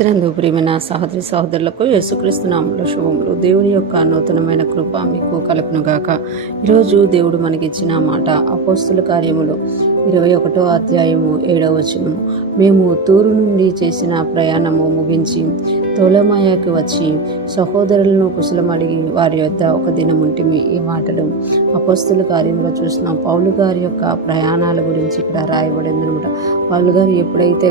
క్రీస్తునందు ప్రియమైన సహోదరి సహోదరులకు యేసుక్రీస్తు నామములో శుభములు. దేవుని యొక్క నూతనమైన కృప మీకు కలుగునుగాక. ఈరోజు దేవుడు మనకిచ్చిన మాట అపోస్తుల కార్యములు 21వ అధ్యాయము 7వ వచనము. మేము తూరు నుండి చేసిన ప్రయాణము ముగించి తోలమాయకు వచ్చి సహోదరులను కుశలమడిగి వారి యొద్ద ఒక దినం ఉంటిమి. ఈ మాటలు అపోస్తుల కార్యంలో చూసిన పౌలు గారి యొక్క ప్రయాణాల గురించి ఇక్కడ రాయబడింది అనమాట. పౌలు గారు ఎప్పుడైతే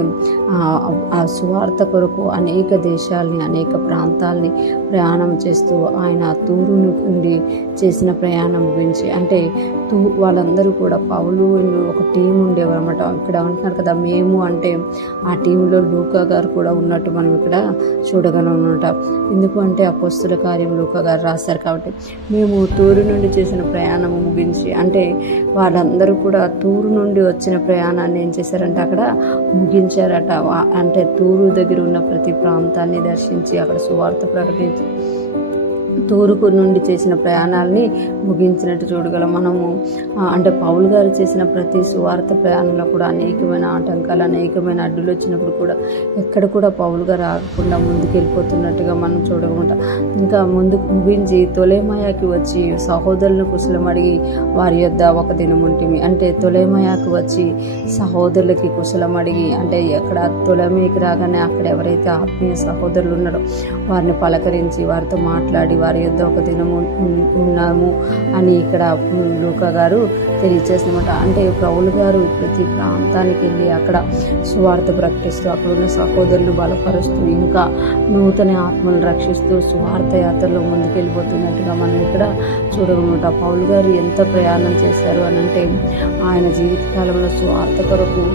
ఆ సువార్త కొరకు అనేక దేశాలని అనేక ప్రాంతాలని ప్రయాణం చేస్తూ ఆయన తూరు నుండి చేసిన ప్రయాణం గురించి, అంటే వాళ్ళందరూ కూడా పౌలు ఒక టీం ఉండేవారు అనమాట. ఇక్కడ అంటున్నారు కదా, మేము అంటే ఆ టీంలో లూకా గారు కూడా ఉన్నట్టు మనం ఇక్కడ చూడగలం అనమాట. ఎందుకు అంటే అపోస్తుల కార్యం లూకా గారు రాశారు కాబట్టి. మేము తూరు నుండి చేసిన ప్రయాణం ముగించి, అంటే వాళ్ళందరూ కూడా తూరు నుండి వచ్చిన ప్రయాణాన్ని ఏం చేశారంటే అక్కడ ముగించారట. అంటే తూరు దగ్గర ఉన్న ప్రతి ప్రాంతాన్ని దర్శించి అక్కడ సువార్త ప్రకటించి తూరుకు నుండి చేసిన ప్రయాణాలని ముగించినట్టు చూడగలం మనము. అంటే పౌలు గారు చేసిన ప్రతి సువార్త ప్రయాణంలో కూడా అనేకమైన ఆటంకాలు, అనేకమైన అడ్డులు వచ్చినప్పుడు కూడా ఎక్కడ కూడా పౌలు గారు ఆగకుండా ముందుకు వెళ్ళిపోతున్నట్టుగా మనం చూడగలుగుతాం. ఇంకా ముందుకు ముగించి తొలెమాయాకి వచ్చి సహోదరులను కుశలం అడిగి వారి యొద్ద ఒక దినం ఉంటిమి. అంటే తొలెమాయాకి వచ్చి సహోదరులకి కుశలం అడిగి, అంటే ఎక్కడ తొలెమాయకి రాగానే అక్కడ ఎవరైతే ఆత్మీయ సహోదరులు ఉన్నారో వారిని పలకరించి వారితో మాట్లాడి వారి యొద్ద ఒక దినము ఉన్నాము అని ఇక్కడ లూకా గారు తెలియజేస్తున్నమాట. అంటే పౌలు గారు ప్రతి ప్రాంతానికి వెళ్ళి అక్కడ సువార్త ప్రకటిస్తూ అక్కడ ఉన్న సహోదరులు బలపరుస్తూ ఇంకా నూతన ఆత్మను రక్షిస్తూ సువార్త యాత్రలో ముందుకెళ్ళిపోతున్నట్టుగా మనం ఇక్కడ చూడగలమాట. పౌలు గారు ఎంత ప్రయాణం చేశారు అని అంటే ఆయన జీవితకాలంలో సువార్త కొరకు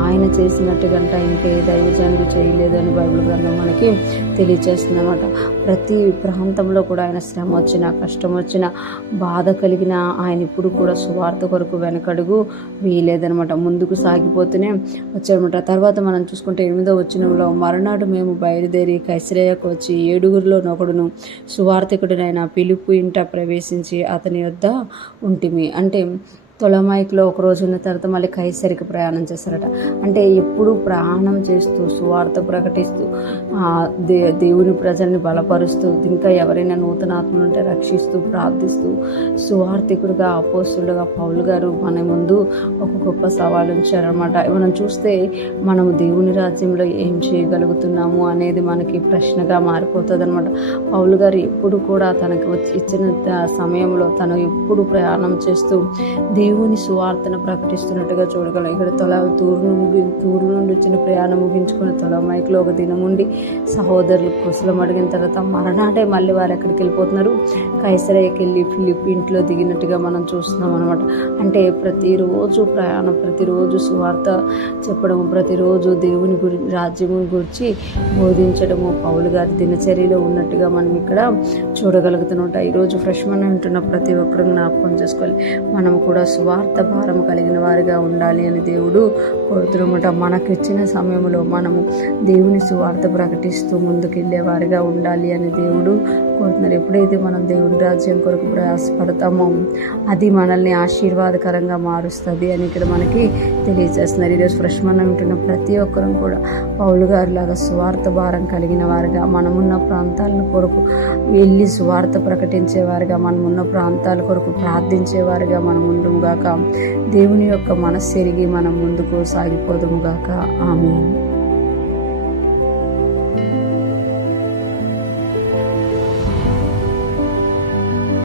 ఆయన చేసినట్టుగా ఇంకే దైవజనుడు చేయలేదని బైబిల్ గ్రంథం మనకి తెలియజేస్తుంది అన్నమాట. ప్రతి ప్రాంతంలో కూడా ఆయన శ్రమ వచ్చినా కష్టం వచ్చినా బాధ కలిగిన ఆయన ఇప్పుడు కూడా సువార్త కొరకు వెనకడుగు వేయలేదనమాట. ముందుకు సాగిపోతూనే వచ్చారనమాట. తర్వాత మనం చూసుకుంటే 8వ వచనంలో, మరునాడు మేము బయలుదేరి కైసరయ్యకు వచ్చి 7గురిలో ఒకడును సువార్తికుడినైన ఫిలిప్పు ఇంట ప్రవేశించి అతని యొద్ద ఉంటిమి. అంటే తొలమాయిక్లో ఒక రోజు ఉన్న తర్వాత మళ్ళీ కైసరికి ప్రయాణం చేశారట. అంటే ఎప్పుడు ప్రయాణం చేస్తూ సువార్త ప్రకటిస్తూ దేవుని ప్రజల్ని బలపరుస్తూ ఇంకా ఎవరైనా నూతన ఆత్మలు ఉంటే రక్షిస్తూ ప్రార్థిస్తూ సువార్థికుడిగా అపోస్తులుగా పౌలు గారు మన ముందు ఒక గొప్ప సవాలు ఉంచారనమాట. మనం చూస్తే మనము దేవుని రాజ్యంలో ఏం చేయగలుగుతున్నాము అనేది మనకి ప్రశ్నగా మారిపోతుంది అనమాట. పౌలు గారు ఎప్పుడు కూడా తనకు ఇచ్చిన సమయంలో తను ఎప్పుడు ప్రయాణం చేస్తూ దేవుని సువార్తను ప్రకటిస్తున్నట్టుగా చూడగలం. ఇక్కడ తూరు నుండి వచ్చిన ప్రయాణం ముగించుకుని తొలమాయికులో ఒక దినం ఉండి సహోదరులు కుశలం అడిగిన తర్వాత మరణాటే మళ్ళీ వారు ఎక్కడికి వెళ్ళిపోతున్నారు, కైసరయ్యకి వెళ్ళి ఫిలిప్ ఇంట్లో దిగినట్టుగా మనం చూస్తున్నాం అనమాట. అంటే ప్రతిరోజు ప్రయాణం, ప్రతిరోజు సువార్త చెప్పడము, ప్రతిరోజు దేవుని రాజ్యము గురించి బోధించడము పౌలు గారి దినచర్యలో ఉన్నట్టుగా మనం ఇక్కడ చూడగలుగుతున్నమాట. ఈరోజు ఫ్రెష్మన్ ఉంటున్న ప్రతి ఒక్కరు జ్ఞాపకం చేసుకోవాలి, మనం కూడా సువార్త భారం కలిగిన వారిగా ఉండాలి అని దేవుడు కోరుతున్నమాట. మనకిచ్చిన సమయంలో మనము దేవుని సువార్త ప్రకటిస్తూ ముందుకెళ్ళే వారిగా ఉండాలి అని దేవుడు కోరుతున్నారు. ఎప్పుడైతే మనం దేవుని రాజ్యం కొరకు ప్రయాసపడతామో అది మనల్ని ఆశీర్వాదకరంగా మారుస్తుంది అని ఇక్కడ మనకి తెలియజేస్తున్నారు. ఈరోజు ఫ్రెష్మన్ ఉంటున్న ప్రతి ఒక్కరం కూడా పౌలు గారి లాగా సువార్త భారం కలిగిన వారిగా, మనమున్న ప్రాంతాల కొరకు వెళ్ళి సువార్త ప్రకటించేవారుగా, మనమున్న ప్రాంతాల కొరకు ప్రార్థించేవారుగా మనం ఉండుగాక. దేవుని యొక్క మనస్సెరిగి మనం ముందుకు సాగిపోదుముగాక. ఆమేన్.